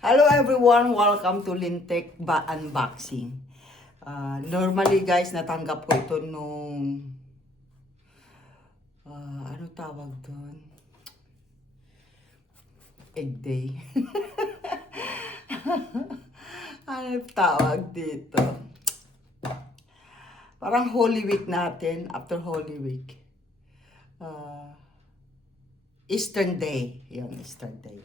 Hello everyone, welcome to Lintek Unboxing. Normally guys, natanggap ko ito nung ano tawag doon? Egg day. Ano tawag dito? Parang Holy Week natin, after Holy Week. Eastern Day. Yun, Eastern Day.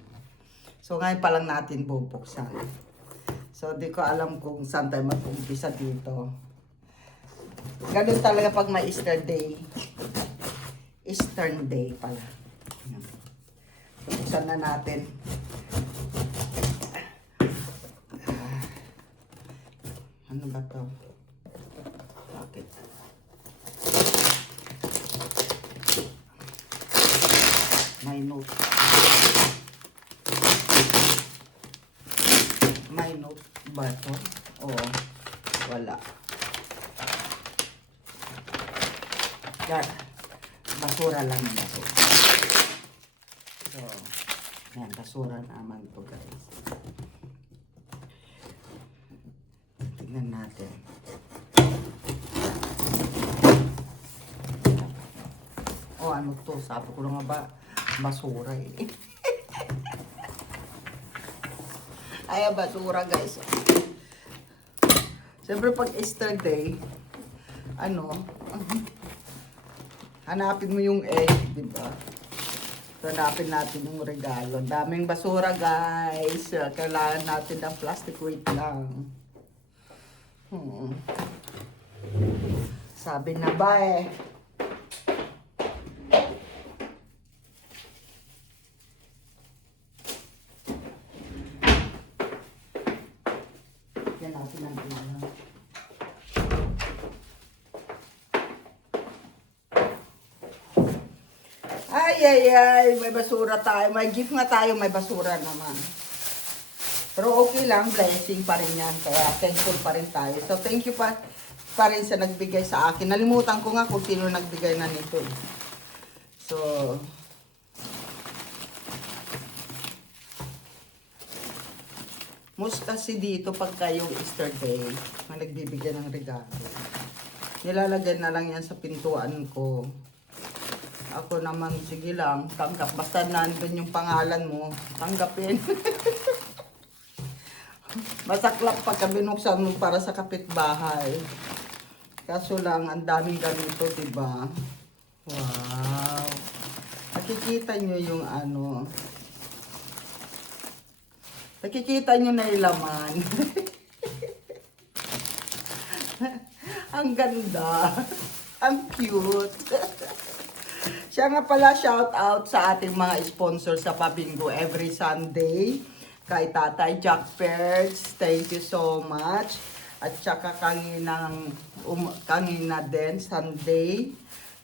So ngayon pa lang natin bubuksan. So di ko alam kung saan tayo mag-umpisa dito. Ganun talaga pag may Easter Day. Eastern Day pala. Yan. Buksan na natin. Ano ba to? Bakit? May note. May note ba to? Oo. Wala. Yan. Basura lang yung basura. So, yan. Basura naman to guys. Tignan natin. Oh, ano to? Sabi ko lang nga ba? Basura eh. Ay, basura guys. Siyempre pag Easter Day, ano, hanapin mo yung egg, di ba? Hanapin natin yung regalo. Daming basura guys. Kailangan natin ng plastic, wait lang. Sabi na ba eh. Yan natin ang ulam. Ay, may basura tayo. May gift nga tayo, may basura naman. Pero okay lang, blessing pa rin yan. Kaya thankful pa rin tayo. So thank you pa rin sa nagbigay sa akin. Nalimutan ko nga kung sino nagbigay na nito. So, most kasi dito pagka yung Easter Day, may nagbibigay ng regalo. Nilalagay na lang yan sa pintuan ko. Ako naman, sige lang, tanggap. Basta nandun yung pangalan mo, tanggapin. Masaklap pagka binuksan mo para sa kapitbahay. Kaso lang, ang daming ganito, diba? Wow! Nakikita nyo yung ano. Nakikita nyo na yung laman. Ang ganda. Ang cute. Siya nga pala, shout out sa ating mga sponsor sa Pabingo every Sunday. Kay Tatay Jack Perks, thank you so much. At saka kanina din, Sunday.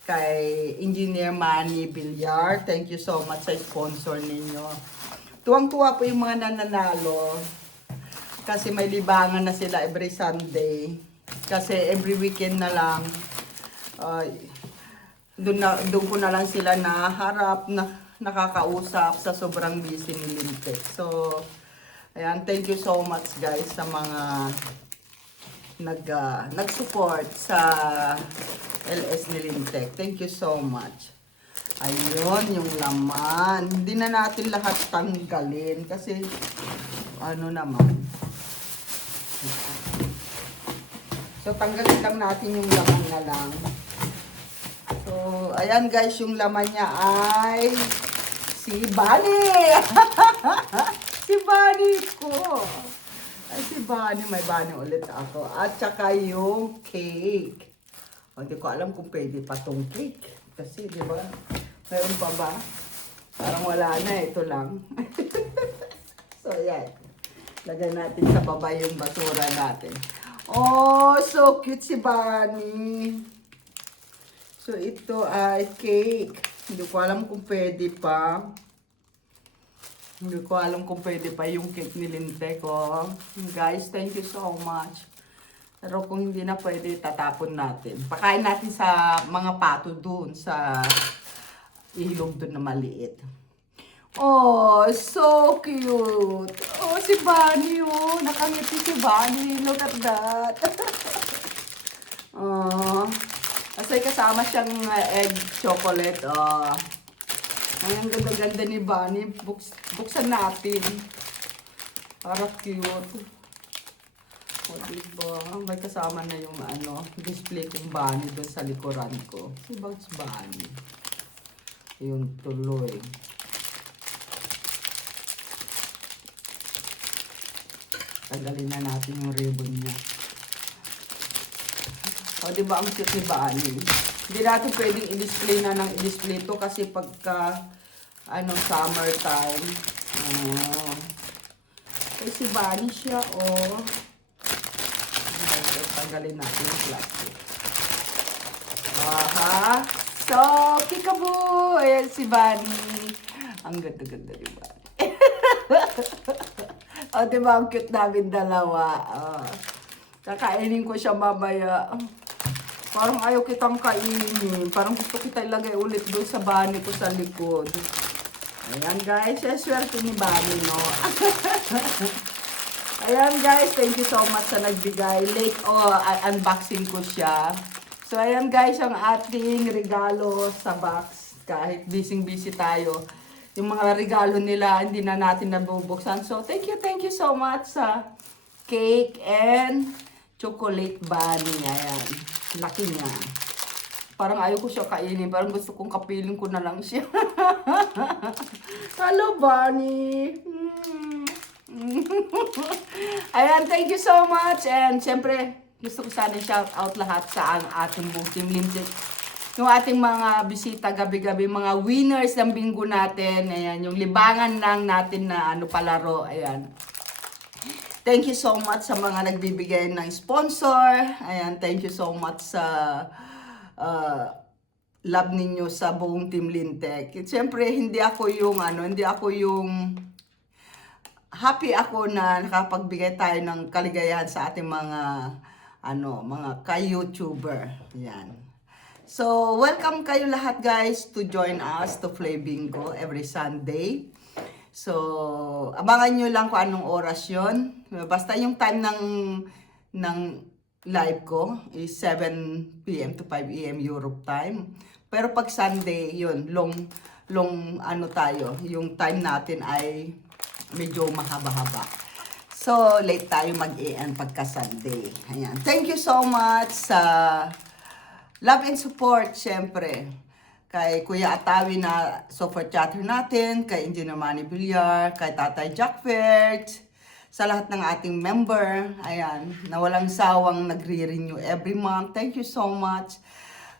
Kay Engineer Manny Villar, thank you so much sa sponsor ninyo. Tuwang-tuwa po yung mga nananalo. Kasi may libangan na sila every Sunday. Kasi every weekend na lang. Doon ko na lang sila naharap, nakakausap sa sobrang busy ni Lintek. So, ayan, thank you so much guys sa mga nag-support sa LS ni Lintek. Thank you so much. Ayun, yung laman. Hindi na natin lahat tanggalin kasi ano naman. So, tanggalin lang natin yung laman na lang. So, ayan guys, yung laman niya ay si Bunny! Si Bunny ko! Ay, si Bunny, may Bunny ulit ako. At saka yung cake. Hindi ko alam kung pwede pa tong cake. Kasi, di ba? Mayroon pa ba? Parang wala na, ito lang. So, ayan. Lagay natin sa baba yung basura natin. Oh, so cute si Bunny. So, ito ay cake. Hindi ko alam kung pwede pa. Hindi ko alam kung pwede pa yung cake ni Lintek, oh. Guys, thank you so much. Pero kung hindi na pwede, tatapon natin. Pakain natin sa mga pato dun, sa ilog dun na maliit. Oh, so cute. Oh, si Bunny, oh. Nakangiti si Bunny. Look at that. Oh. Kasi kasama siyang egg chocolate. Oh. Ay, ang ganda-ganda ni Bunny. Buksan natin. Para cute. O, diba? May kasama na yung display kong Bunny doon sa likuran ko. Si Bugs Bunny. Yun, tuloy. Tanggalin na natin yung ribbon niya. O, diba ang cute ni Bunny? Hindi natin pwedeng i-display na ng i-display to kasi pagka, summertime. Oh. Eh, si Bunny siya, oh. Tanggalin natin yung plastic. Aha! So, peekaboo! Ayan si Bunny. Ang ganda-ganda ni Bunny. O, diba ang cute namin dalawa? Kakainin ko siya mamaya. Parang ayaw kitang kainin. Parang gusto kita ilagay ulit doon sa Bunny ko sa likod. Ayan guys, swerte ni Bunny, no? Ayan guys, thank you so much sa nagbigay. Late unboxing ko siya. So ayan guys, ang ating regalo sa box. Kahit busy tayo. Yung mga regalo nila, hindi na natin nabubuksan. So thank you so much sa cake and chocolate Bunny. Ayan, laki niya. Parang ayaw ko siya kainin. Parang gusto kong kapiling ko na lang siya. Hello, Bunny. Ayan, thank you so much. And syempre, gusto ko sana shout out lahat sa ating buong Team Lindsay. Yung ating mga bisita gabi-gabi, mga winners ng bingo natin. Ayan, yung libangan lang natin na palaro. Ayan. Thank you so much sa mga nagbibigay ng sponsor. Ayan, thank you so much sa love ninyo sa buong Team Lintec. Siyempre, hindi ako yung happy ako na nakapagbigay tayo ng kaligayahan sa ating mga ka-YouTuber. Ayan. So, welcome kayo lahat guys to join us to play bingo every Sunday. So, abangan nyo lang kung anong oras yon. Basta yung time ng live ko is 7 p.m. to 5 a.m. Europe time. Pero pag Sunday, yun, long tayo. Yung time natin ay medyo mahaba-haba. So, late tayo mag-EN pagka Sunday. Ayan. Thank you so much sa love and support, syempre. Kay Kuya Atawi na super chatter natin, kay Engineer Manny Villar, kay Tatay Jack Fert, sa lahat ng ating member, ayan, na walang sawang nagre-renew every month. Thank you so much.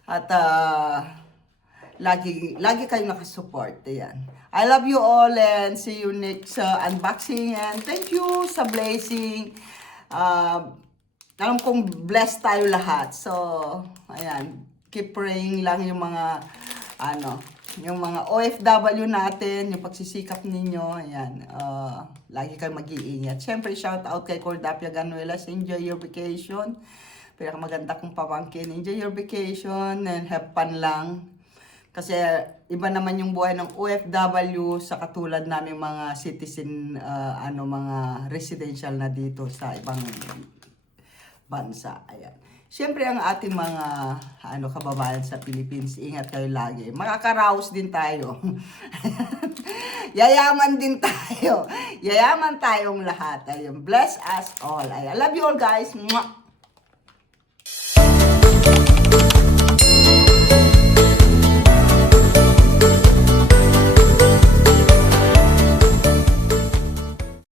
At lagi kayong nakasupport. Ayan. I love you all and see you next unboxing. And thank you sa blessing. Alam kong blessed tayo lahat. So, ayan, keep praying lang yung mga yung mga OFW natin, yung pagsisikap ninyo, ayan, lagi kayo mag-iingat. Siyempre, shout out kay Cordapia Ganuelas, enjoy your vacation. Pinakamaganda kong pamangkin, enjoy your vacation and have fun lang. Kasi iba naman yung buhay ng OFW sa katulad namin mga citizen, mga residential na dito sa ibang bansa. Ayan. Siyempre ang ating mga kababayan sa Philippines, ingat kayo lagi. Makakaraos din tayo. Yayaman din tayo. Yayaman tayong lahat. Ayun. Bless us all. I love you all guys. Mwah!